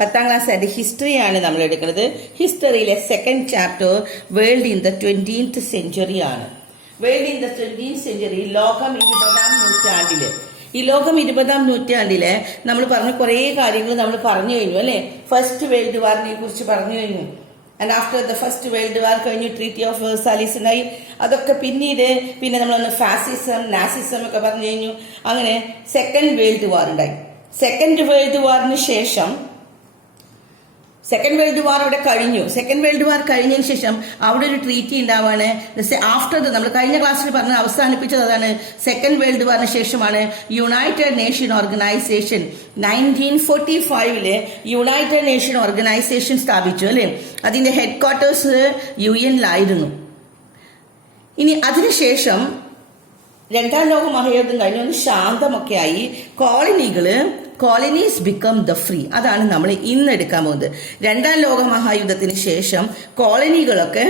10ാം class ആയിട്ട് ഹിസ്റ്ററിയാണ് നമ്മൾ എടുക്കുന്നത്. ഹിസ്റ്ററിയിലെ second chapter world in the 20th century ആണ്. World in the 20th century, ലോകം 20ാം നൂറ്റാണ്ടില്. ഈ ലോകം 20ാം നൂറ്റാണ്ടില് നമ്മൾ പറഞ്ഞ കുറെ കാര്യങ്ങൾ നമ്മൾ പറഞ്ഞു കഴിഞ്ഞു അല്ലെ. ഫസ്റ്റ് വേൾഡ് വാറിനെ കുറിച്ച് പറഞ്ഞു കഴിഞ്ഞു. And after the first world war കഴിഞ്ഞു ട്രീറ്റി ഓഫ് വെർസാലിസ് ഉണ്ടായി. അതൊക്കെ പിന്നെ നമ്മളൊന്ന് ഫാസിസം, നാസിസം ഒക്കെ പറഞ്ഞു കഴിഞ്ഞു. അങ്ങനെ സെക്കൻഡ് വേൾഡ് വാർ ഉണ്ടായി. സെക്കൻഡ് വേൾഡ് വാറിന് ശേഷം സെക്കൻഡ് വേൾഡ് വാർ ഇവിടെ കഴിഞ്ഞു. സെക്കൻഡ് വേൾഡ് വാർ കഴിഞ്ഞതിന് ശേഷം അവിടെ ഒരു ട്രീറ്റി ഉണ്ടാവാണ്. ആഫ്റ്റർ നമ്മൾ കഴിഞ്ഞ ക്ലാസ്സിൽ പറഞ്ഞ് അവസാനിപ്പിച്ചത് അതാണ്. സെക്കൻഡ് വേൾഡ് വാറിന് ശേഷമാണ് United nation organisation 1945 United nation organisation സ്ഥാപിച്ചു അല്ലെ. അതിന്റെ ഹെഡ് ക്വാർട്ടേഴ്സ് UN-ലായിരുന്നു. ഇനി അതിനുശേഷം രണ്ടാം ലോക മഹായുദ്ധം കഴിഞ്ഞ് ഒന്ന് ശാന്തമൊക്കെ ആയി. Colonies become the free. അതാണ് നമ്മൾ ഇന്ന് എടുക്കാൻ പോകുന്നത്. രണ്ടാം ലോക മഹായുദ്ധത്തിന് ശേഷം കോളനികളൊക്കെ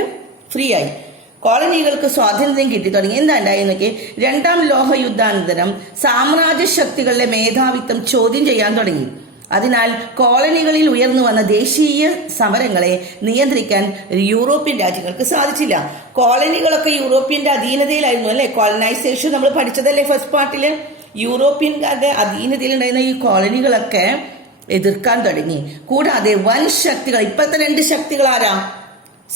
ഫ്രീ ആയി. കോളനികൾക്ക് സ്വാതന്ത്ര്യം കിട്ടി തുടങ്ങി. എന്താ ഉണ്ടായെന്നൊക്കെ, രണ്ടാം ലോക യുദ്ധാനന്തരം സാമ്രാജ്യ ശക്തികളുടെ മേധാവിത്വം ചോദ്യം ചെയ്യാൻ തുടങ്ങി. അതിനാൽ കോളനികളിൽ ഉയർന്നു വന്ന ദേശീയ സമരങ്ങളെ നിയന്ത്രിക്കാൻ യൂറോപ്യൻ രാജ്യങ്ങൾക്ക് സാധിച്ചില്ല. കോളനികളൊക്കെ യൂറോപ്യന്റെ അധീനതയിലായിരുന്നു അല്ലെ. കോളനൈസേഷൻ നമ്മൾ പഠിച്ചതല്ലേ ഫസ്റ്റ് പാർട്ടില്. യൂറോപ്യൻകാരുടെ അധീനതയിലുണ്ടായിരുന്ന ഈ കോളനികളൊക്കെ എതിർക്കാൻ തുടങ്ങി. കൂടാതെ വൻ ശക്തികൾ, ഇപ്പോഴത്തെ രണ്ട് ശക്തികൾ ആരാ?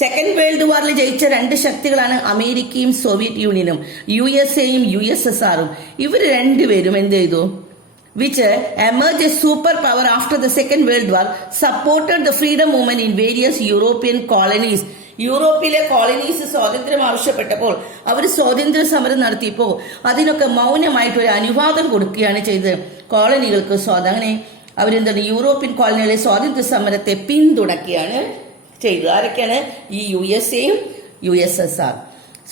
സെക്കൻഡ് വേൾഡ് വാറിൽ ജയിച്ച രണ്ട് ശക്തികളാണ് അമേരിക്കയും സോവിയറ്റ് യൂണിയനും, USA-യും USSR-ഉം. ഇവർ രണ്ടുപേരും എന്ത് ചെയ്തു? which emerged a superpower after the Second World War, supported the freedom movement in various European colonies. യൂറോപ്പിലെ കോളനീസ് സ്വാതന്ത്ര്യം ആവശ്യപ്പെട്ടപ്പോൾ അവർ സ്വാതന്ത്ര്യ സമരം നടത്തിയപ്പോൾ അതിനൊക്കെ മൗനമായിട്ട് ഒരു അനുവാദം കൊടുക്കുകയാണ് ചെയ്തത്. കോളനികൾക്ക് അങ്ങനെ അവരെന്താണ് യൂറോപ്യൻ കോളനികളിലെ സ്വാതന്ത്ര്യ സമരത്തെ പിന്തുണയ്ക്കുകയാണ് ചെയ്തത്. ആരൊക്കെയാണ്? ഈ USA-യും USSR,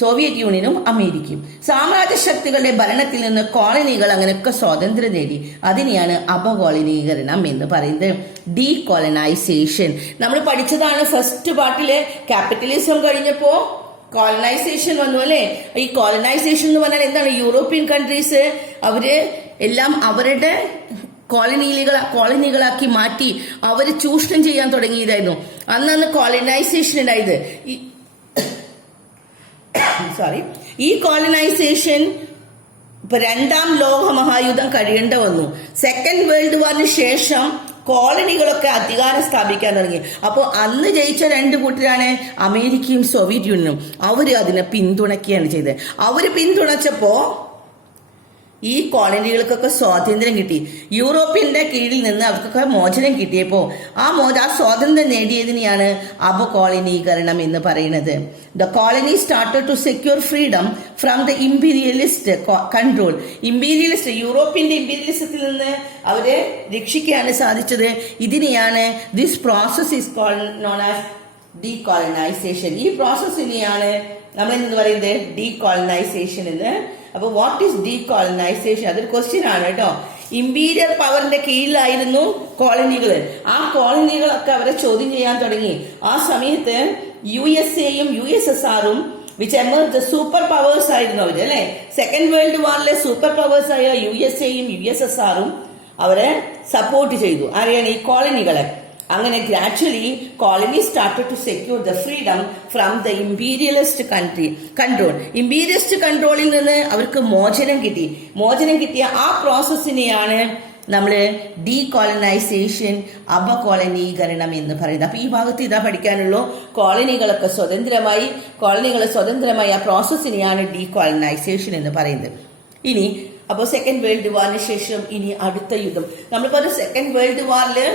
സോവിയറ്റ് യൂണിയനും അമേരിക്കയും. സാമ്രാജ്യ ശക്തികളുടെ ഭരണത്തിൽ നിന്ന് കോളനികൾ അങ്ങനെയൊക്കെ സ്വാതന്ത്ര്യം നേടി. അതിനെയാണ് അപകോളനീകരണം എന്ന് പറയുന്നത്, ഡീകോളനൈസേഷൻ. നമ്മൾ പഠിച്ചതാണ് ഫസ്റ്റ് പാർട്ടിലെ. ക്യാപിറ്റലിസം കഴിഞ്ഞപ്പോ കോളനൈസേഷൻ വന്നു അല്ലെ. ഈ കോളനൈസേഷൻ എന്ന് പറഞ്ഞാൽ എന്താണ്? യൂറോപ്യൻ കൺട്രീസ് അവര് എല്ലാം അവരുടെ കോളനികളാക്കി മാറ്റി അവര് ചൂഷണം ചെയ്യാൻ തുടങ്ങിയതായിരുന്നു. അന്നാണ് കോളനൈസേഷൻ ഉണ്ടായത്. ഈ കോളനൈസേഷൻ ഇപ്പൊ രണ്ടാം ലോക മഹായുദ്ധം കഴിയേണ്ട വന്നു. സെക്കൻഡ് വേൾഡ് വാറിന് ശേഷം കോളനികളൊക്കെ അധികാരം സ്ഥാപിക്കാൻ തുടങ്ങി. അപ്പോൾ അന്ന് ജയിച്ച രണ്ട് കൂട്ടരാണ് അമേരിക്കയും സോവിയറ്റ് യൂണിയനും. അവര് അതിനെ പിന്തുണയ്ക്കുകയാണ് ചെയ്തത്. അവര് പിന്തുണച്ചപ്പോ ഈ കോളനികൾക്കൊക്കെ സ്വാതന്ത്ര്യം കിട്ടി. യൂറോപ്യന്റെ കീഴിൽ നിന്ന് അവർക്കൊക്കെ മോചനം കിട്ടിയപ്പോ ആ സ്വാതന്ത്ര്യം നേടിയതിനെയാണ് അപകോളനീകരണം എന്ന് പറയുന്നത്. The colony started to secure freedom from the imperialist control. യൂറോപ്യന്റെ ഇമ്പീരിയലിസത്തിൽ നിന്ന് അവരെ രക്ഷിക്കുകയാണ് സാധിച്ചത്. ഇതിനെയാണ് this process is known as decolonisation. ഈ പ്രോസസ്സിനെയാണ് നമ്മൾ എന്ന് പറയുന്നത് ഡീകോളനൈസേഷൻ എന്ന്. അപ്പൊ വാട്ട് ഈസ് ഡീകോളനൈസേഷൻ? അതൊരു ക്വസ്റ്റ്യൻ ആണ് കേട്ടോ. ഇമ്പീരിയൽ പവറിന്റെ കീഴിലായിരുന്നു കോളനികൾ. ആ കോളനികളൊക്കെ അവരെ ചോദ്യം ചെയ്യാൻ തുടങ്ങി. ആ സമയത്ത് USA-യും USSR-ഉം which emerged the super powers ആയിരുന്നു അവര് അല്ലെ. സെക്കൻഡ് വേൾഡ് വാറിലെ സൂപ്പർ പവേഴ്സ് ആയ USA-യും USSR-ഉം അവരെ സപ്പോർട്ട് ചെയ്തു. ആരെയാണ്? ഈ കോളനികളെ. അങ്ങനെ gradually colony started to secure the freedom from the imperialist control. Imperialist കൺട്രോളിൽ നിന്ന് അവർക്ക് മോചനം കിട്ടിയ ആ പ്രോസസ്സിനെയാണ് നമ്മള് ഡീകോളനൈസേഷൻ, അപകോളനീകരണം എന്ന് പറയുന്നത്. അപ്പൊ ഈ ഭാഗത്ത് ഇതാ പഠിക്കാനുള്ളൂ. കോളനികളൊക്കെ സ്വതന്ത്രമായി ആ പ്രോസസ്സിനെയാണ് ഡീകോളനൈസേഷൻ എന്ന് പറയുന്നത്. ഇനി അപ്പോ സെക്കൻഡ് വേൾഡ് വാറിന് ശേഷം ഇനി അടുത്ത യുദ്ധം നമ്മൾ പറഞ്ഞു. സെക്കൻഡ് വേൾഡ് വാറില്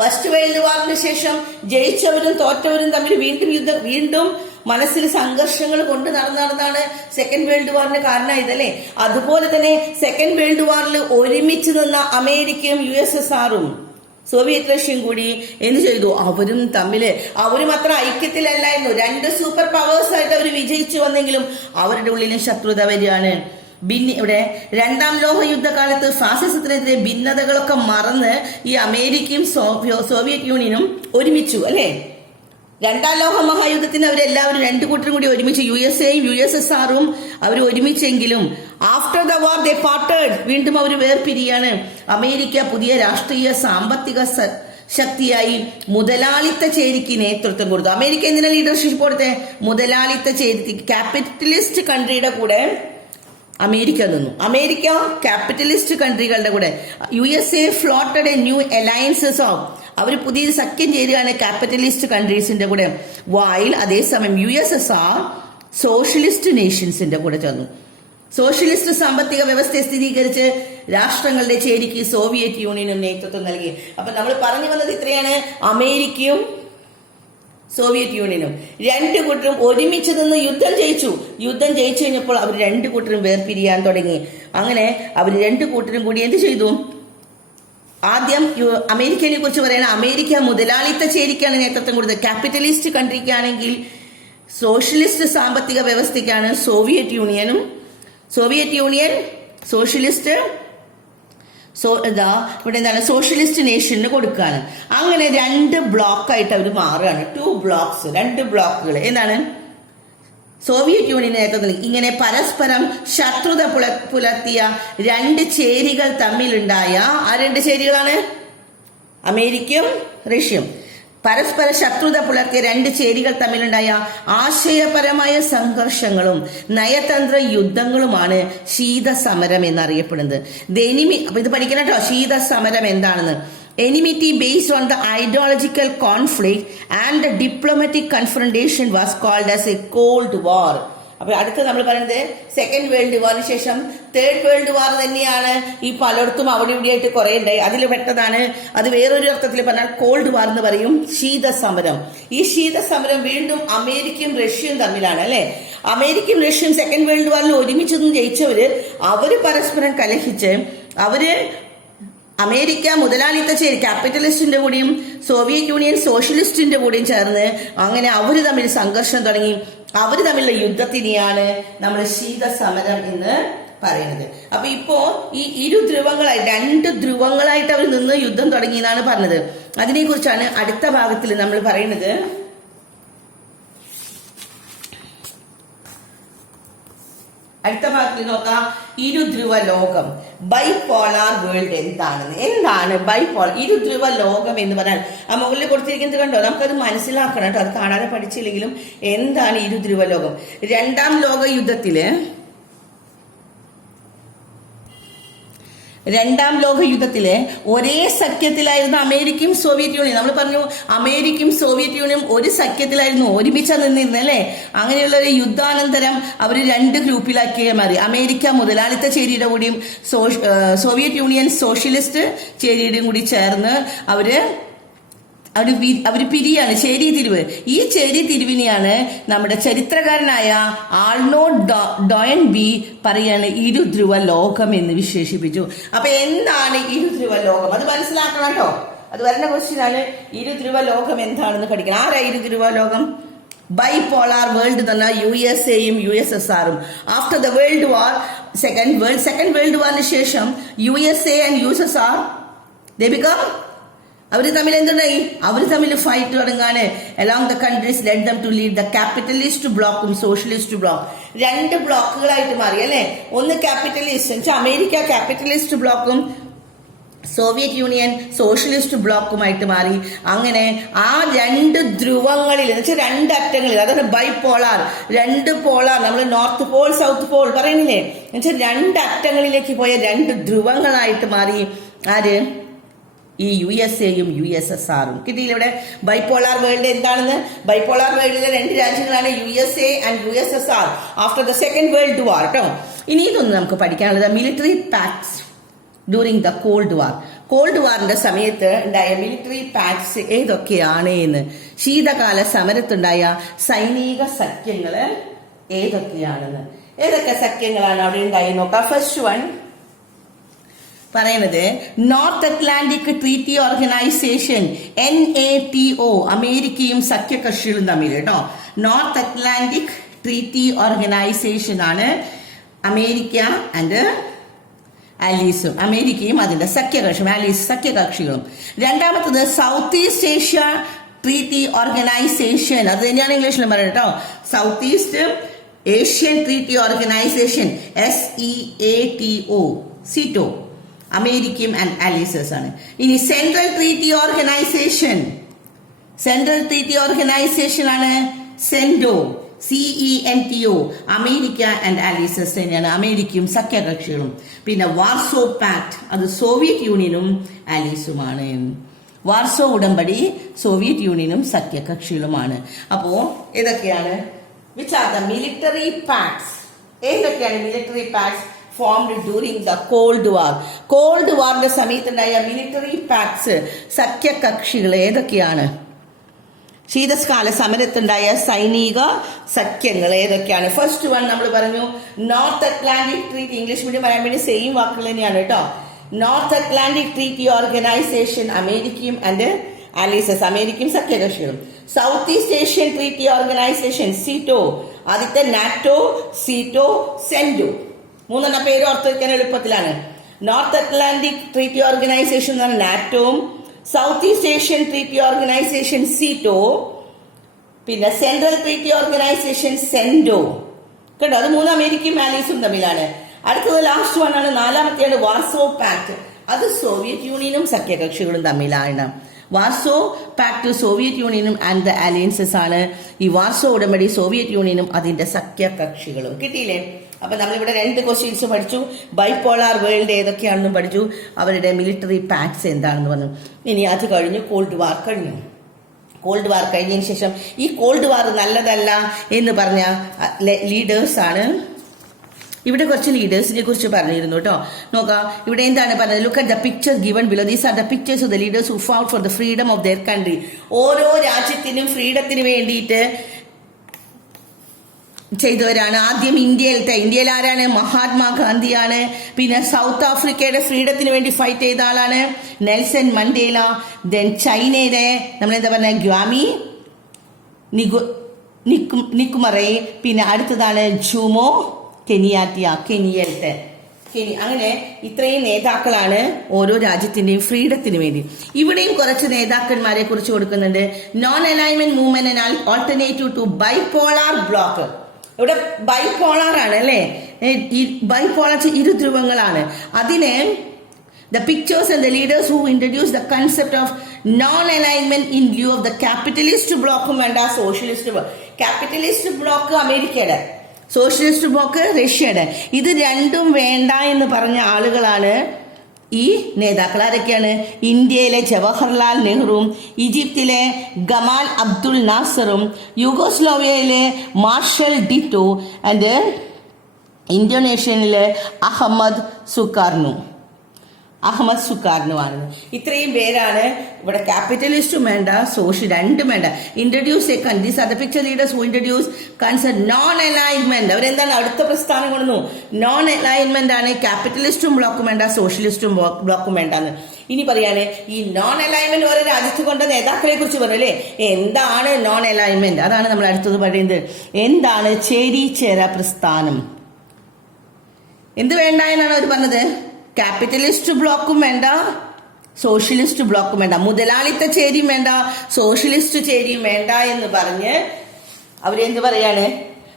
ഫസ്റ്റ് വേൾഡ് വാറിന് ശേഷം ജയിച്ചവരും തോറ്റവരും തമ്മിൽ വീണ്ടും മനസ്സിൽ സംഘർഷങ്ങൾ കൊണ്ട് നടന്നാണ് സെക്കൻഡ് വേൾഡ് വാറിന് കാരണമായതല്ലേ. അതുപോലെ തന്നെ സെക്കൻഡ് വേൾഡ് വാറിൽ ഒരുമിച്ച് നിന്ന അമേരിക്കയും USSR-ഉം സോവിയറ്റ് റഷ്യയും കൂടി എന്ത് ചെയ്തു? അവരും അത്ര ഐക്യത്തിലല്ലായിരുന്നു. രണ്ട് സൂപ്പർ പവേഴ്സ് ആയിട്ട് അവർ വിജയിച്ചു വന്നെങ്കിലും അവരുടെ ഉള്ളിലും ശത്രുത വരികയാണ്. ഇവിടെ രണ്ടാം ലോക യുദ്ധകാലത്ത് ഫാസിസത്തിനെതിരെ ഭിന്നതകളൊക്കെ മറന്ന് ഈ അമേരിക്കയും സോവിയറ്റ് യൂണിയനും ഒരുമിച്ചു അല്ലെ. രണ്ടാം ലോക മഹായുദ്ധത്തിന് അവരെല്ലാവരും രണ്ടു കൂട്ടരും കൂടി ഒരുമിച്ച്, USA-യും USSR-ഉം അവർ ഒരുമിച്ചെങ്കിലും after the war they parted, വീണ്ടും അവർ വേർപിരിയാണ്. അമേരിക്ക പുതിയ രാഷ്ട്രീയ സാമ്പത്തിക ശക്തിയായി മുതലാളിത്ത ചേരിക്ക് നേതൃത്വം കൊടുത്തു. അമേരിക്ക എന്തിനാ ലീഡർഷിപ്പ് കൊടുത്തേ? മുതലാളിത്ത ചേരി, ക്യാപിറ്റലിസ്റ്റ് കൺട്രിയുടെ കൂടെ അമേരിക്ക നിന്നു. അമേരിക്ക ക്യാപിറ്റലിസ്റ്റ് കൺട്രികളുടെ കൂടെ. USA floated a new alliances of, അവർ പുതിയൊരു സഖ്യം ചേരുകയാണ് ക്യാപിറ്റലിസ്റ്റ് കൺട്രീസിന്റെ കൂടെ. വൈൽ അതേസമയം USSR സോഷ്യലിസ്റ്റ് നേഷൻസിന്റെ കൂടെ ചേർന്നു. സോഷ്യലിസ്റ്റ് സാമ്പത്തിക വ്യവസ്ഥയെ സ്ഥിരീകരിച്ച് രാഷ്ട്രങ്ങളുടെ ചേരിക്ക് സോവിയറ്റ് യൂണിയനും നേതൃത്വം നൽകി. അപ്പൊ നമ്മൾ പറഞ്ഞു വന്നത് ഇത്രയാണ്, അമേരിക്കയും സോവിയറ്റ് യൂണിയനും രണ്ടു കൂട്ടരും ഒരുമിച്ച് നിന്ന് യുദ്ധം ജയിച്ചു. യുദ്ധം ജയിച്ചു കഴിഞ്ഞപ്പോൾ അവർ രണ്ടു കൂട്ടരും വേർപിരിയാൻ തുടങ്ങി. അങ്ങനെ അവർ രണ്ടു കൂട്ടരും കൂടി എന്ത് ചെയ്തു? ആദ്യം അമേരിക്കനെ കുറിച്ച് പറയണ, അമേരിക്ക മുതലാളിത്ത ചേരിക്കാണ് നേതൃത്വം കൊടുത്തത്. ക്യാപിറ്റലിസ്റ്റ് കൺട്രിക്കാണെങ്കിൽ സോഷ്യലിസ്റ്റ് സാമ്പത്തിക വ്യവസ്ഥയ്ക്കാണ് സോവിയറ്റ് യൂണിയൻ സോഷ്യലിസ്റ്റ് ഇവിടെ എന്താണ് സോഷ്യലിസ്റ്റ് നേഷന് കൊടുക്കുകയാണ്. അങ്ങനെ രണ്ട് ബ്ലോക്കായിട്ട് അവർ മാറുകയാണ്. 2 ബ്ലോക്സ്, 2 ബ്ലോക്കുകൾ. എന്താണ്? സോവിയറ്റ് യൂണിയൻ നേതൃത്വത്തിൽ ഇങ്ങനെ പരസ്പരം ശത്രുത പുലർത്തിയ 2 ചേരികൾ തമ്മിലുണ്ടായ ആ 2 ചേരികളാണ് അമേരിക്കയും റഷ്യയും. പരസ്പര ശത്രുത പുലർത്തിയ 2 ചേരികൾ തമ്മിലുണ്ടായ ആശയപരമായ സംഘർഷങ്ങളും നയതന്ത്ര യുദ്ധങ്ങളുമാണ് ശീതസമരം എന്നറിയപ്പെടുന്നത്. അപ്പൊ ഇത് പഠിക്കണം കേട്ടോ, ശീതസമരം എന്താണെന്ന്. Enmity based on the ideological conflict and the diplomatic confrontation was called as a Cold War. അപ്പൊ അടുത്ത് നമ്മൾ പറയുന്നത് സെക്കൻഡ് വേൾഡ് വാറിന് ശേഷം തേർഡ് വേൾഡ് വാർ തന്നെയാണ്. ഈ പലയിടത്തും അവിടെ ഇവിടെയായിട്ട് കുറെ ഉണ്ടായി, അതിൽ പെട്ടതാണ്. അത് വേറൊരു അർത്ഥത്തിൽ പറഞ്ഞാൽ കോൾഡ് വാർ എന്ന് പറയും, ശീതസമരം. ഈ ശീതസമരം വീണ്ടും അമേരിക്കയും റഷ്യയും തമ്മിലാണ് അല്ലെ. അമേരിക്കയും റഷ്യയും സെക്കൻഡ് വേൾഡ് വാറിൽ ഒരുമിച്ചൊന്നും ജയിച്ചവര് അവര് പരസ്പരം കലഹിച്ച് അമേരിക്ക മുതലാളിത്ത ചേരി ക്യാപിറ്റലിസ്റ്റിന്റെ കൂടെയും സോവിയറ്റ് യൂണിയൻ സോഷ്യലിസ്റ്റിന്റെ കൂടെയും ചേർന്ന് അങ്ങനെ അവര് തമ്മിൽ സംഘർഷം തുടങ്ങി. അവര് തമ്മിലുള്ള യുദ്ധത്തിനെയാണ് നമ്മൾ ശീതസമരം എന്ന് പറയുന്നത്. അപ്പൊ ഇപ്പോ ഈ 2 ധ്രുവങ്ങളായിട്ട് അവർ നിന്ന് യുദ്ധം തുടങ്ങി എന്നാണ് പറഞ്ഞത്. അതിനെ കുറിച്ചാണ് അടുത്ത ഭാഗത്തിൽ നമ്മൾ പറയുന്നത്. അടുത്ത ഭാഗത്തിൽ നോക്കാം, 2 ധ്രുവ ലോകം, ബൈപോളാർ വേൾഡ് എന്താണ് ബൈപോളാർ 2 ധ്രുവ ലോകം എന്ന് പറഞ്ഞാൽ ആ മുകളിൽ കൊടുത്തിരിക്കുന്നത് കണ്ടോ, നമുക്കത് മനസ്സിലാക്കണം കേട്ടോ. അത് കാണാതെ പഠിച്ചില്ലെങ്കിലും എന്താണ് 2 ധ്രുവ ലോകം? 2ാം ലോക യുദ്ധത്തില് ഒരേ സഖ്യത്തിലായിരുന്നു അമേരിക്കയും സോവിയറ്റ് യൂണിയൻ. നമ്മൾ പറഞ്ഞു അമേരിക്കയും സോവിയറ്റ് യൂണിയനും ഒരു സഖ്യത്തിലായിരുന്നു, ഒരുമിച്ച് നിന്നിരുന്നത് അല്ലേ. അങ്ങനെയുള്ള ഒരു യുദ്ധാനന്തരം അവർ 2 ഗ്രൂപ്പിലാക്കി മാറി. അമേരിക്ക മുതലാളിത്ത ചേരിയുടെ കൂടിയും സോവിയറ്റ് യൂണിയൻ സോഷ്യലിസ്റ്റ് ചേരിയുടെയും കൂടി ചേർന്ന് അവര് പിരിയാണ്, ചേരിതിരിവ്. ഈ ചേരിതിരിവിനെയാണ് നമ്മുടെ ചരിത്രകാരനായ ആൾനോട്ട് ഡോയൻബി പറയാണ് 2 ധ്രുവ ലോകം എന്ന് വിശേഷിപ്പിച്ചു. അപ്പൊ എന്താണ് 2 ധ്രുവ ലോകം? അത് മനസ്സിലാക്കണം കേട്ടോ. അത് വരുന്ന ക്വസ്റ്റ്യൻ ആണ്. 2 ധ്രുവ ലോകം എന്താണെന്ന് പഠിക്കണം. ആരാ 2 ധ്രുവ ലോകം? ബൈപോളാർ വേൾഡ് എന്ന് പറഞ്ഞാൽ USAയും USSRും. After the world war, second world വാറിന് ശേഷം USA ആൻഡ് USSR അവര് തമ്മിൽ എന്തുണ്ടായി? അവര് തമ്മിൽ ഫൈറ്റ് തുടങ്ങാണ്. Along the countries led them to lead the capitalist ബ്ലോക്കും സോഷ്യലിസ്റ്റ് ബ്ലോക്ക്. 2 ബ്ലോക്കുകളായിട്ട് മാറി അല്ലെ. ഒന്ന് ക്യാപിറ്റലിസ്റ്റ്, അമേരിക്ക ക്യാപിറ്റലിസ്റ്റ് ബ്ലോക്കും സോവിയറ്റ് യൂണിയൻ സോഷ്യലിസ്റ്റ് ബ്ലോക്കുമായിട്ട് മാറി. അങ്ങനെ ആ 2 ധ്രുവങ്ങളിൽ എന്ന് വെച്ചാൽ 2 അറ്റങ്ങളിൽ, അതാണ് ബൈപോളാർ. 2 പോളാർ, നമ്മൾ നോർത്ത് പോൾ സൗത്ത് പോൾ പറയുന്നില്ലേ, എന്നുവെച്ചാൽ 2 അറ്റങ്ങളിലേക്ക് പോയ 2 ധ്രുവങ്ങളായിട്ട് മാറി. ആര്? ഈ USAയും USSRും. കിട്ടിയില്ല ഇവിടെ ബൈപോളാർ വേൾഡ് എന്താണെന്ന്? ബൈപോളാർ വേൾഡിലെ 2 രാജ്യങ്ങളാണ് USA and USSR after the second world war കേട്ടോ. ഇനി ഇതൊന്നും നമുക്ക് പഠിക്കാനുള്ളത് military pacts during the cold war. Cold വാറിന്റെ സമയത്ത് ഉണ്ടായ മിലിറ്ററി പാക്ട്സ് ഏതൊക്കെയാണ് എന്ന്, ശീതകാല സമരത്തുണ്ടായ സൈനിക സഖ്യങ്ങള് ഏതൊക്കെയാണെന്ന്, ഏതൊക്കെ സഖ്യങ്ങളാണ് അവിടെ ഉണ്ടായി നോക്കാം. ഫസ്റ്റ് വൺ പറയുന്നത് north Atlantic Treaty organisation NATO, അമേരിക്കയും സഖ്യകക്ഷികളും തമ്മിൽ കേട്ടോ. നോർത്ത് അറ്റ്ലാന്റിക് ട്രീറ്റി ഓർഗനൈസേഷൻ ആണ് അമേരിക്ക ആൻഡ് ആലീസും, അമേരിക്കയും അതിന്റെ സഖ്യകക്ഷികളും. രണ്ടാമത്തത് south east Asia treaty organisation, അത് തന്നെയാണ് ഇംഗ്ലീഷിൽ പറയുന്നത് കേട്ടോ. South East Asian Treaty organisation SEATO. അമേരിക്കയും ആൻഡ് അലീസസ് ആണ്. ഇനി സെൻട്രൽ ട്രീറ്റി ഓർഗനൈസേഷൻ ആണ് സെൻഡോ, CENTO. അമേരിക്ക ആൻഡ് അലീസസ് തന്നെയാണ്, അമേരിക്കയും സഖ്യകക്ഷികളും. പിന്നെ വാർസോ പാക്ട്, അത് സോവിയറ്റ് യൂണിയനും ആലീസുമാണ്. വാർസോ ഉടമ്പടി സോവിയറ്റ് യൂണിയനും സഖ്യകക്ഷികളുമാണ്. അപ്പോ ഏതൊക്കെയാണ് which are the military pacts? ഏതൊക്കെയാണ് military pacts formed during the cold war? Cold വാറിന്റെ സമയത്തുണ്ടായ മിലിറ്ററി പാക്ട്സ് സഖ്യകക്ഷികൾ ഏതൊക്കെയാണ്? ശീതകാല സമരത്തുണ്ടായ സൈനിക സഖ്യങ്ങൾ ഏതൊക്കെയാണ്? ഫസ്റ്റ് വൺ നമ്മൾ പറഞ്ഞു North Atlantic Treaty. English medium പറയാൻ വേണ്ടി സെയിം വാക്കുകൾ തന്നെയാണ് കേട്ടോ. നോർത്ത് അറ്റ്ലാന്റിക് ട്രീറ്റി ഓർഗനൈസേഷൻ അമേരിക്കയും ആൻഡ് അലീസസ്, അമേരിക്കയും സഖ്യകക്ഷികളും. South East Asian Treaty Organisation SEATO, ആദ്യത്തെ നാറ്റോ, സീറ്റോ, സെൻഡോ. മൂന്നെണ്ണം പേര് ഓർത്ത് വയ്ക്കാൻ എളുപ്പത്തിലാണ്. നോർത്ത് അറ്റ്ലാന്റിക് ട്രീറ്റി ഓർഗനൈസേഷൻ എന്ന് പറഞ്ഞാൽ നാറ്റോവും, South East Asian Treaty Organisation SEATO, പിന്നെ സെൻട്രൽ ട്രീറ്റി ഓർഗനൈസേഷൻ സെൻഡോ. കേട്ടോ, അത് മൂന്ന് അമേരിക്കയും ആലീസും തമ്മിലാണ്. അടുത്തത് ലാസ്റ്റ് വൺ ആണ്, നാലാമത്തെയാണ് വാർസോ പാക്ട്. അത് സോവിയറ്റ് യൂണിയനും സഖ്യകക്ഷികളും തമ്മിലാണ്. വാർസോ പാക്ട് സോവിയറ്റ് യൂണിയനും ആൻഡ് ദ അലയൻസസ് ആണ്. ഈ വാർസോ ഉടമ്പടി സോവിയറ്റ് യൂണിയനും അതിന്റെ സഖ്യകക്ഷികളും. കിട്ടിയില്ലേ? അപ്പൊ നമ്മളിവിടെ 2 ക്വസ്റ്റ്യൻസ് പഠിച്ചു. ബൈപോളാർ വേൾഡ് ഏതൊക്കെയാണെന്നും പഠിച്ചു, അവരുടെ മിലിറ്ററി പാക്ട്സ് എന്താണെന്ന് പറഞ്ഞു. ഇനി അത് കഴിഞ്ഞു, കോൾഡ് വാർ കഴിഞ്ഞു. കോൾഡ് വാർ കഴിഞ്ഞതിന് ശേഷം ഈ കോൾഡ് വാർ നല്ലതല്ല എന്ന് പറഞ്ഞ ലീഡേഴ്സ് ആണ്. ഇവിടെ കുറച്ച് ലീഡേഴ്സിനെ കുറിച്ച് പറഞ്ഞിരുന്നു കേട്ടോ. നോക്കാം ഇവിടെ എന്താണ് പറഞ്ഞത്. Look at the pictures given below. These are the pictures of the leaders who fought for the freedom of their country. ഓരോ രാജ്യത്തിനും ഫ്രീഡത്തിന് വേണ്ടിയിട്ട് ചെയ്തവരാണ്. ആദ്യം ഇന്ത്യയിൽ ആരാണ്? മഹാത്മാഗാന്ധിയാണ്. പിന്നെ സൗത്ത് ആഫ്രിക്കയുടെ ഫ്രീഡത്തിന് വേണ്ടി ഫൈറ്റ് ചെയ്ത ആളാണ് നെൽസൺ മണ്ടേല. ദെൻ ചൈനയുടെ നമ്മളെന്താ പറഞ്ഞ ഗ്വാമി നിക്കുമറേ. പിന്നെ അടുത്തതാണ് ജൂമോ കെനിയൽട്ട്. അങ്ങനെ ഇത്രയും നേതാക്കളാണ് ഓരോ രാജ്യത്തിന്റെയും ഫ്രീഡത്തിന് വേണ്ടി. ഇവിടെയും കുറച്ച് നേതാക്കന്മാരെ കുറിച്ച് കൊടുക്കുന്നുണ്ട്. Non alignment movement and alternative to bipolar bloc. ഇവിടെ ബൈപോളാർ ആണ് അല്ലെ, ബൈപോളാർ ഇരുധ്രുവങ്ങളാണ്. അതിന് the pictures and the leaders who introduced the concept of non-alignment in lieu of the capitalist bloc and the socialist bloc. capitalist bloc അമേരിക്കയുടെ, socialist block റഷ്യയുടെ. ഇത് രണ്ടും വേണ്ട എന്ന് പറഞ്ഞ ആളുകളാണ് ഈ നേതാക്കൾ. ആരൊക്കെയാണ്? ഇന്ത്യയിലെ ജവഹർലാൽ നെഹ്റുവും, ഈജിപ്തിലെ ഗമാൽ അബ്ദുൽ നാസറും, യുഗോസ്ലോവിയയിലെ മാർഷൽ ടിറ്റോ ആൻഡ് ഇന്തോനേഷ്യയിലെ അഹമ്മദ് സുകാർണുമാണ്. ഇത്രയും പേരാണ്. ഇവിടെ ക്യാപിറ്റലിസ്റ്റും വേണ്ട, രണ്ടും വേണ്ട. Introduce these are the picture leaders who introduce concept non alignment. അവരെന്താണ് അടുത്ത പ്രസ്ഥാനം കൊണ്ടു? നോൺ അലൈൻമെന്റ് ആണ്. ക്യാപിറ്റലിസ്റ്റും ബ്ലോക്കും വേണ്ട, സോഷ്യലിസ്റ്റും ബ്ലോക്കും വേണ്ടെന്ന്. ഇനി പറയാണ് ഈ നോൺ അലൈൻമെന്റ് ഓരോ രാജ്യത്ത് കൊണ്ട നേതാക്കളെ കുറിച്ച് പറയല്ലേ. എന്താണ് നോൺ അലൈൻമെന്റ്? അതാണ് നമ്മൾ അടുത്തത് പറയുന്നത്. എന്താണ് ചേരിചേര പ്രസ്ഥാനം? എന്ത് വേണ്ട എന്നാണ് അവർ പറഞ്ഞത്? ക്യാപിറ്റലിസ്റ്റ് ബ്ലോക്കും വേണ്ട, സോഷ്യലിസ്റ്റ് ബ്ലോക്കും വേണ്ട, മുതലാളിത്ത ചേരിയും വേണ്ട, സോഷ്യലിസ്റ്റ് ചേരിയും വേണ്ട എന്ന് പറഞ്ഞ് അവരെന്ത് പറയാണ്?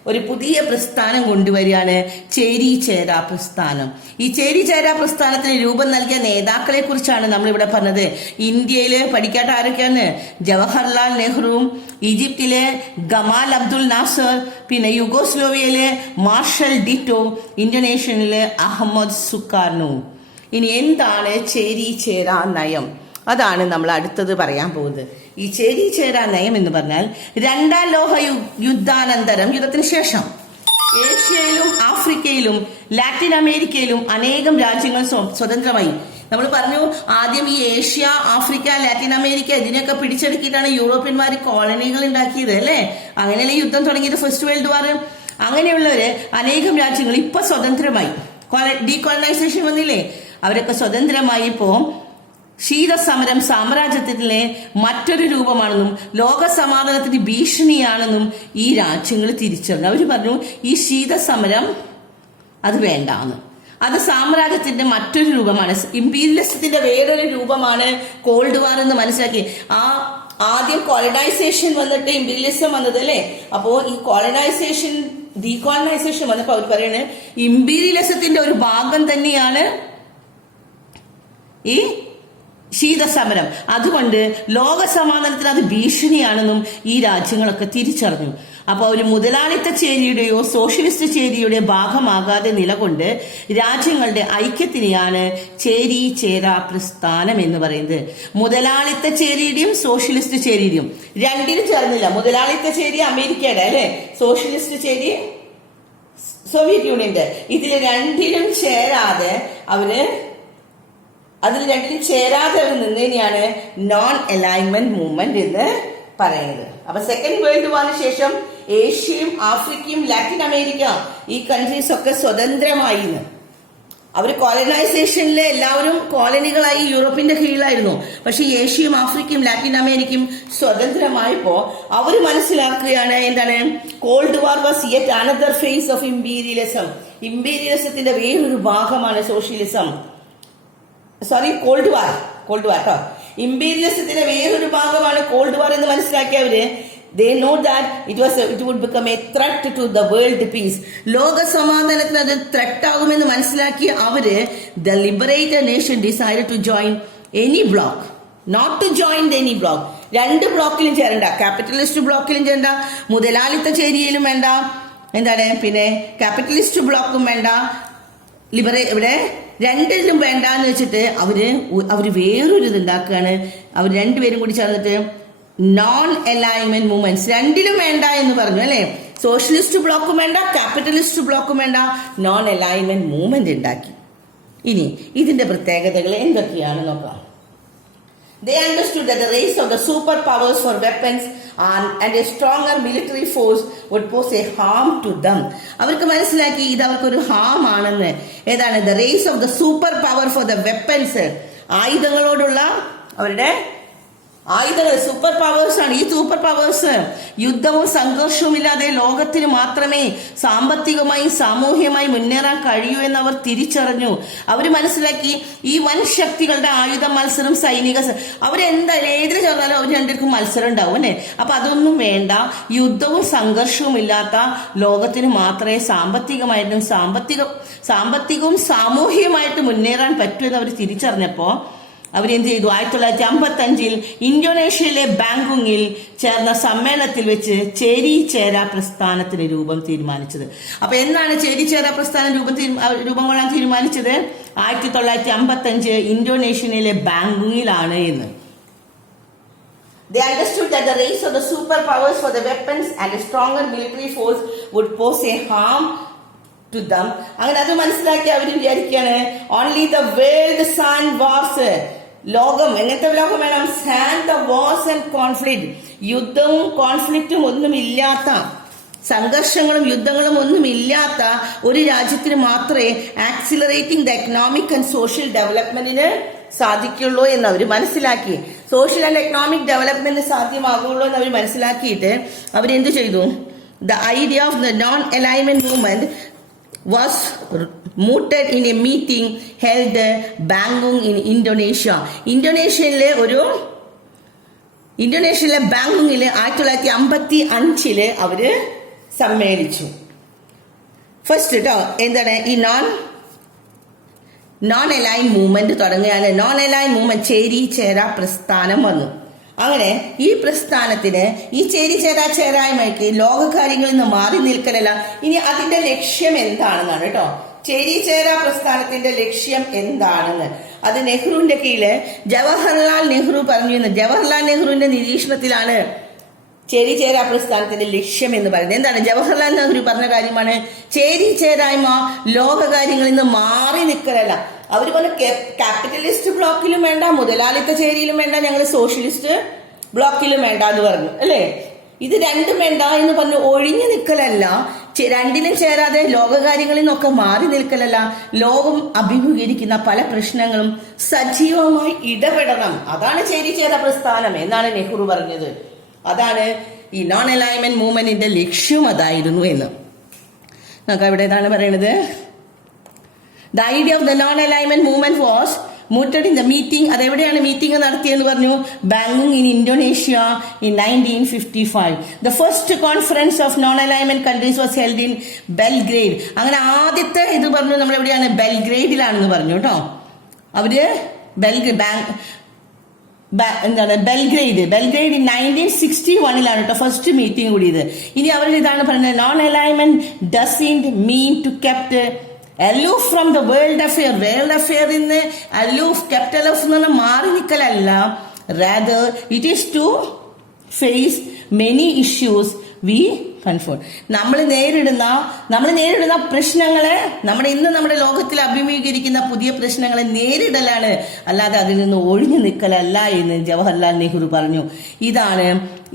ഒരു പുതിയ പ്രസ്ഥാനം കൊണ്ടുവരികയാണ്, ചേരിചേരാ പ്രസ്ഥാനം. ഈ ചേരിചേരാ പ്രസ്ഥാനത്തിന് രൂപം നൽകിയ നേതാക്കളെ കുറിച്ചാണ് നമ്മളിവിടെ പറഞ്ഞത്. ഇന്ത്യയില് പഠിക്കാത്ത ആരൊക്കെയാണ്? ജവഹർലാൽ നെഹ്റുവും, ഈജിപ്തിലെ ഗമാൽ അബ്ദുൽ നാസർ, പിന്നെ യുഗോസ്ലോവിയയിലെ മാർഷൽ ടിറ്റോ, ഇന്തോനേഷ്യയിലെ അഹമ്മദ് സുകാർണു. ഇനി എന്താണ് ചേരിചേരാ നയം? അതാണ് നമ്മൾ അടുത്തത് പറയാൻ പോകുന്നത്. ഈ ചേരിചേരാ നയം എന്ന് പറഞ്ഞാൽ രണ്ടാം ലോക യുദ്ധാനന്തരം, യുദ്ധത്തിന് ശേഷം ഏഷ്യയിലും ആഫ്രിക്കയിലും ലാറ്റിൻ അമേരിക്കയിലും അനേകം രാജ്യങ്ങൾ സ്വതന്ത്രമായി. നമ്മൾ പറഞ്ഞു ആദ്യം ഈ ഏഷ്യ, ആഫ്രിക്ക, ലാറ്റിൻ അമേരിക്ക ഇതിനൊക്കെ പിടിച്ചെടുക്കിയിട്ടാണ് യൂറോപ്യന്മാർ കോളനികൾ ഉണ്ടാക്കിയത് അല്ലേ. അങ്ങനെയല്ലേ യുദ്ധം തുടങ്ങിയത്, ഫസ്റ്റ് വേൾഡ് വാർ. അങ്ങനെയുള്ളവര് അനേകം രാജ്യങ്ങൾ ഇപ്പൊ സ്വതന്ത്രമായി. ഡീകോളനൈസേഷൻ വന്നില്ലേ, അവരൊക്കെ സ്വതന്ത്രമായി. ഇപ്പോ ശീതസമരം സാമ്രാജ്യത്തിലെ മറ്റൊരു രൂപമാണെന്നും ലോക സമാധാനത്തിന് ഭീഷണിയാണെന്നും ഈ രാജ്യങ്ങൾ തിരിച്ചറിഞ്ഞു. അവർ പറഞ്ഞു ഈ ശീതസമരം അത് വേണ്ടാന്ന്, അത് സാമ്രാജ്യത്തിന്റെ മറ്റൊരു രൂപമാണ്, ഇമ്പീരിയലിസത്തിന്റെ വേറൊരു രൂപമാണ് കോൾഡ് വാർ എന്ന് മനസ്സിലാക്കി. ആദ്യം കോളനൈസേഷൻ വന്നിട്ട് ഇമ്പീരിയലിസം വന്നത് അല്ലേ. അപ്പോ ഈ കോളനൈസേഷൻ ഡീകോളനൈസേഷൻ വന്നപ്പോ അവർ പറയാണ് ഇമ്പീരിയലിസത്തിന്റെ ഒരു ഭാഗം തന്നെയാണ് ഈ ശീതസമരം. അതുകൊണ്ട് ലോക സമാധാനത്തിന് അത് ഭീഷണിയാണെന്നും ഈ രാജ്യങ്ങളൊക്കെ തിരിച്ചറിഞ്ഞു. അപ്പോൾ ഒരു മുതലാളിത്ത ചേരിയുടെയോ സോഷ്യലിസ്റ്റ് ചേരിയുടെയോ ഭാഗമാകാതെ നിലകൊണ്ട് രാജ്യങ്ങളുടെ ഐക്യത്തിനെയാണ് ചേരി ചേരാ പ്രസ്ഥാനം എന്ന് പറയുന്നത്. മുതലാളിത്ത ചേരിയുടെയും സോഷ്യലിസ്റ്റ് ചേരിയുടെയും രണ്ടിനും ചേർന്നില്ല. മുതലാളിത്ത ചേരി അമേരിക്കയുടെ അല്ലെ, സോഷ്യലിസ്റ്റ് ചേരി സോവിയറ്റ് യൂണിയന്റെ. ഇതിൽ രണ്ടിലും ചേരാതെ അവര് നിന്നതിനെയാണ് നോൺ അലൈൻമെന്റ് മൂവ്മെന്റ് എന്ന് പറയുന്നത്. അപ്പൊ സെക്കൻഡ് വേൾഡ് വാറിന് ശേഷം ഏഷ്യയും ആഫ്രിക്കയും ലാറ്റിൻ അമേരിക്ക ഈ കൺട്രീസ് ഒക്കെ സ്വതന്ത്രമായി. അവര് കോളനൈസേഷനിലെ എല്ലാവരും കോളനികളായി യൂറോപ്പിന്റെ കീഴിലായിരുന്നു. പക്ഷെ ഏഷ്യയും ആഫ്രിക്കയും ലാറ്റിൻ അമേരിക്കയും സ്വതന്ത്രമായപ്പോ അവർ മനസ്സിലാക്കുകയാണ് എന്താണ്, cold war was yet another phase of imperialism. ഇമ്പീരിയലിസത്തിന്റെ വേറൊരു ഭാഗമാണ് സോഷ്യലിസം. കോൾഡ് വാർ കേട്ടോ. ഇമ്പീരിയലിസത്തിന്റെ വേറൊരു ഭാഗമാണ് കോൾഡ് വാർ എന്ന് മനസ്സിലാക്കിയവര് they know that it would become a threat to the world peace. ലോക സമാധാനത്തിന് അത് ത്രെട്ട് ആകുമെന്ന് മനസ്സിലാക്കിയ അവര് the liberated nation decided to join any bloc, not to join any bloc. രണ്ട് ബ്ലോക്കിലും ചേരണ്ട, ക്യാപിറ്റലിസ്റ്റ് ബ്ലോക്കിലും ചേരണ്ട, മുതലാളിത്ത ചേരിയിലും വേണ്ട, എന്താണ് പിന്നെ ക്യാപിറ്റലിസ്റ്റ് ബ്ലോക്കും വേണ്ട, ഇവിടെ രണ്ടിലും വേണ്ട എന്ന് വെച്ചിട്ട് അവര് വേറൊരു ഇത് ഉണ്ടാക്കുകയാണ്. അവർ രണ്ടുപേരും കൂടി ചേർന്നിട്ട് നോൺ അലൈൻമെന്റ് മൂവ്മെന്റ്സ് രണ്ടിലും വേണ്ട എന്ന് പറഞ്ഞു അല്ലെ. സോഷ്യലിസ്റ്റ് ബ്ലോക്കും വേണ്ട, ക്യാപിറ്റലിസ്റ്റ് ബ്ലോക്കും വേണ്ട, നോൺ അലൈൻമെന്റ് മൂവ്മെന്റ് ഉണ്ടാക്കി. ഇനി ഇതിന്റെ പ്രത്യേകതകൾ എന്തൊക്കെയാണ് നോക്കാം. They understood that the race of the superpowers for weapons and a stronger military force would pose a harm to them. അവർക്ക് മനസ്സിലാക്കി ഇത് അവർക്കൊരു ഹാം ആണെന്ന്. ഏതാണ് the race of the superpower for the weapons, ആയുധങ്ങളോടുള്ള അവരുടെ ആയുധങ്ങൾ സൂപ്പർ പവേഴ്സ് ആണ്. ഈ സൂപ്പർ പവേഴ്സ് യുദ്ധവും സംഘർഷവും ഇല്ലാതെ ലോകത്തിന് മാത്രമേ സാമ്പത്തികമായും സാമൂഹ്യമായി മുന്നേറാൻ കഴിയൂ എന്ന് അവർ തിരിച്ചറിഞ്ഞു. അവർ മനസ്സിലാക്കി ഈ വൻ ശക്തികളുടെ ആയുധ മത്സരം, സൈനിക അവരെന്തായാലും ഏതിന് ചേർന്നാലും അവർ രണ്ടുപേർക്കും മത്സരം ഉണ്ടാവും അല്ലെ. അപ്പൊ അതൊന്നും വേണ്ട, യുദ്ധവും സംഘർഷവും ഇല്ലാത്ത ലോകത്തിന് മാത്രമേ സാമ്പത്തികവും സാമൂഹികമായിട്ട് മുന്നേറാൻ പറ്റൂ എന്ന് അവർ തിരിച്ചറിഞ്ഞപ്പോ അവരെന്ത് ചെയ്തു, 1955 ഇന്തോനേഷ്യയിലെ ബാങ്കോങ്ങിൽ ചേർന്ന സമ്മേളനത്തിൽ വെച്ച് ചേരി ചേര പ്രസ്ഥാനത്തിന് രൂപം തീരുമാനിച്ചത്. അപ്പൊ എന്നാണ് ചേരി ചേര പ്രസ്ഥാനം രൂപം കൊള്ളാൻ തീരുമാനിച്ചത്? 1955 ഇന്തോനേഷ്യയിലെ ബാങ്കോങ്ങിലാണ് എന്ന്. They understood that the race of the superpowers for the weapons and a stronger military force would pose a harm to them. അങ്ങനെ അത് മനസ്സിലാക്കി അവർ വിചാരിക്കുകയാണ് only the world sans wars, ലോകം എങ്ങനത്തെ ലോകം വേണം? Sans the wars and conflict, യുദ്ധവും കോൺഫ്ലിക്റ്റും ഒന്നുമില്ലാത്ത, സംഘർഷങ്ങളും യുദ്ധങ്ങളും ഒന്നുമില്ലാത്ത ഒരു രാജ്യത്തിന് മാത്രമേ accelerating the economic and social ഡെവലപ്മെന്റിന് സാധിക്കുള്ളൂ എന്ന് അവർ മനസ്സിലാക്കി. സോഷ്യൽ ആൻഡ് എക്കണോമിക് ഡെവലപ്മെന്റ് സാധ്യമാകുള്ളൂ എന്ന് അവർ മനസ്സിലാക്കിയിട്ട് അവരെന്ത് ചെയ്തു? The idea of the non alignment movement was mooted in a meeting held Bangkok in Indonesia. ഇന്തോനേഷ്യയിലെ ബാങ്കോങ്ങില് 1955 അവര് സമ്മേളിച്ചു. ഫസ്റ്റ് കേട്ടോ എന്താണ് ഈ നോൺ അലൈൻ മൂവ്മെന്റ് തുടങ്ങുകയാണ്. നോൺ അലൈൻ മൂവ്മെന്റ് ചേരി ചേര പ്രസ്ഥാനം വന്നു. അങ്ങനെ ഈ പ്രസ്ഥാനത്തിന് ഈ ചേരി ചേരായ്മയ്ക്ക് ലോകകാര്യങ്ങളിൽ നിന്ന് മാറി നിൽക്കലല്ല, ഇനി അതിന്റെ ലക്ഷ്യം എന്താണെന്നാണ് കേട്ടോ. ചേരി ചേരാ പ്രസ്ഥാനത്തിന്റെ ലക്ഷ്യം എന്താണെന്ന് അത് നെഹ്റുവിന്റെ കീഴില് ജവഹർലാൽ നെഹ്റു പറഞ്ഞു. ജവഹർലാൽ നെഹ്റുവിന്റെ നിരീക്ഷണത്തിലാണ് ചേരി ചേരാ പ്രസ്ഥാനത്തിന്റെ ലക്ഷ്യം എന്ന് പറയുന്നത്. എന്താണ് ജവഹർലാൽ നെഹ്റു പറഞ്ഞ കാര്യമാണ്, ചേരി ചേരായ്മ ലോകകാര്യങ്ങളിൽ നിന്ന് മാറി നിൽക്കലല്ല. അവർ പറഞ്ഞു ക്യാപിറ്റലിസ്റ്റ് ബ്ലോക്കിലും വേണ്ട, മുതലാളിത്ത ചേരിയിലും വേണ്ട, ഞങ്ങൾ സോഷ്യലിസ്റ്റ് ബ്ലോക്കിലും വേണ്ട എന്ന് പറഞ്ഞു അല്ലേ. ഇത് രണ്ടും വേണ്ട എന്ന് പറഞ്ഞു ഒഴിഞ്ഞു നിൽക്കലല്ല, രണ്ടിനും ചേരാതെ ലോകകാര്യങ്ങളിൽ നിന്നൊക്കെ മാറി നിൽക്കലല്ല, ലോകം അഭിമുഖീകരിക്കുന്ന പല പ്രശ്നങ്ങളും സജീവമായി ഇടപെടണം. അതാണ് ചേരി ചേരാ പ്രസ്ഥാനം എന്നാണ് നെഹ്റു പറഞ്ഞത്. അതാണ് ഈ നോൺ അലൈൻമെന്റ് മൂവ്മെന്റിന്റെ ലക്ഷ്യം അതായിരുന്നു എന്ന്. നമുക്ക് അവിടെ ഏതാണ് പറയണത്? The idea of the non-alignment movement was mooted in the meeting. അതെവിടെയാണ് മീറ്റിംഗ് നടത്തിയെന്ന് പറഞ്ഞു? ബാങ്കോങ് in Indonesia in 1955. The first conference of non-alignment countries was held in Belgrade. അങ്ങനെ ആദ്യത്തെ ഇത് പറഞ്ഞു നമ്മൾ എവിടെയാണ്? ബെൽഗ്രേഡിലാണെന്ന് പറഞ്ഞു കേട്ടോ. അവര് എന്താണ് ബെൽഗ്രേഡ് 1961 കേട്ടോ ഫസ്റ്റ് മീറ്റിംഗ് കൂടിയത്. ഇനി അവർ ഇതാണ് പറയുന്നത്, non alignment doesn't mean to kept aloof from the world affair ഇന്ന് അലൂഫ് കെപ്റ്റ് അലൂഫ് എന്ന് പറഞ്ഞാൽ മാറി നിൽക്കലല്ല, rather it is to face many issues we confront. നമ്മൾ നേരിടുന്ന പ്രശ്നങ്ങളെ, നമ്മുടെ ലോകത്തിൽ അഭിമുഖീകരിക്കുന്ന പുതിയ പ്രശ്നങ്ങളെ നേരിടലാണ്, അല്ലാതെ അതിൽ നിന്ന് ഒഴിഞ്ഞു നിൽക്കലല്ല എന്ന് ജവഹർലാൽ നെഹ്റു പറഞ്ഞു. ഇതാണ്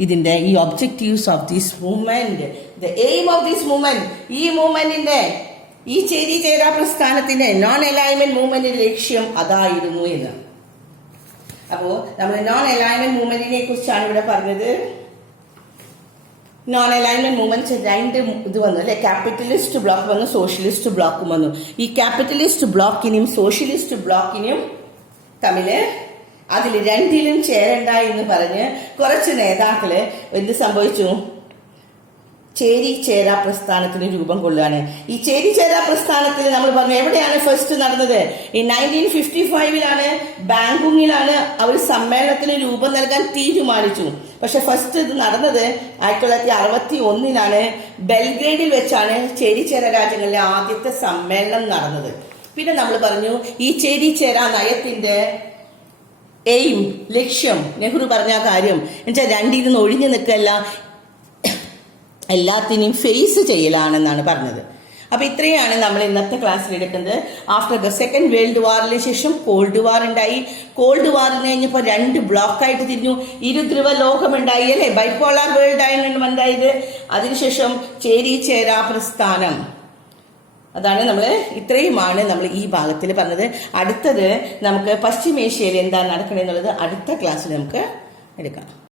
ഇതിന്റെ ഈ objectives of this movement, the aim of this movement. ഈ മൂവ്മെന്റിന്റെ, ഈ ചേരിചേരാ പ്രസ്ഥാനത്തിന്റെ, നോൺ അലൈൻമെന്റ് മൂവ്മെന്റിന്റെ ലക്ഷ്യം അതായിരുന്നു എന്ന്. അപ്പോ നമ്മൾ നോൺ അലൈൻമെന്റ് മൂവ്മെന്റിനെ കുറിച്ചാണ് ഇവിടെ പറഞ്ഞത്. നോൺ അലൈൻമെന്റ് മൂവ്മെന്റ് രണ്ട് ഇത് വന്നു അല്ലെ, ക്യാപിറ്റലിസ്റ്റ് ബ്ലോക്ക് വന്നു, സോഷ്യലിസ്റ്റ് ബ്ലോക്കും വന്നു. ഈ ക്യാപിറ്റലിസ്റ്റ് ബ്ലോക്കിനും സോഷ്യലിസ്റ്റ് ബ്ലോക്കിനും തമ്മില് അതിൽ രണ്ടിലും ചേരണ്ട എന്ന് പറഞ്ഞ് കുറച്ച് നേതാക്കള് എന്ത് സംഭവിച്ചു, ചേരിചേരാ പ്രസ്ഥാനത്തിന് രൂപം കൊള്ളുകയാണ്. ഈ ചേരിചേരാ പ്രസ്ഥാനത്തിൽ നമ്മൾ പറഞ്ഞു എവിടെയാണ് ഫസ്റ്റ് നടന്നത്, ഈ 1955 ബാങ്കോങ്ങിലാണ് അവർ സമ്മേളനത്തിന് രൂപം നൽകാൻ തീരുമാനിച്ചു. പക്ഷെ ഫസ്റ്റ് ഇത് നടന്നത് 1961 ബെൽഗ്രേഡിൽ വെച്ചാണ് ചേരിചേരാ രാജ്യങ്ങളിലെ ആദ്യത്തെ സമ്മേളനം നടന്നത്. പിന്നെ നമ്മൾ പറഞ്ഞു ഈ ചേരിചേരാ നയത്തിന്റെ എയിം, ലക്ഷ്യം, നെഹ്റു പറഞ്ഞ കാര്യം എന്നുവെച്ചാൽ രണ്ടിൽ നിന്ന് ഒഴിഞ്ഞു നിൽക്കല്ല, എല്ലാത്തിനെയും ഫേസ് ചെയ്യലാണെന്നാണ് പറഞ്ഞത്. അപ്പൊ ഇത്രയാണ് നമ്മൾ ഇന്നത്തെ ക്ലാസ്സിൽ എടുക്കുന്നത്. ആഫ്റ്റർ ദ സെക്കൻഡ് വേൾഡ് വാറിന് ശേഷം കോൾഡ് വാർ ഉണ്ടായി. കോൾഡ് വാറിന് കഴിഞ്ഞപ്പോൾ രണ്ട് ബ്ലോക്കായിട്ട് തിരിഞ്ഞു. ഇരുധ്രുവ ലോകമുണ്ടായി അല്ലെ, ബൈപോളാർ വേൾഡ് ആയിരുന്നു ഉണ്ടായത്. അതിനുശേഷം ചേരിചേരാ പ്രസ്ഥാനം. അതാണ് ഇത്രയുമാണ് നമ്മൾ ഈ ഭാഗത്തിൽ പറഞ്ഞത്. അടുത്തത് നമുക്ക് പശ്ചിമേഷ്യയിൽ എന്താ നടക്കണമെന്നുള്ളത് അടുത്ത ക്ലാസ്സിൽ നമുക്ക് എടുക്കാം.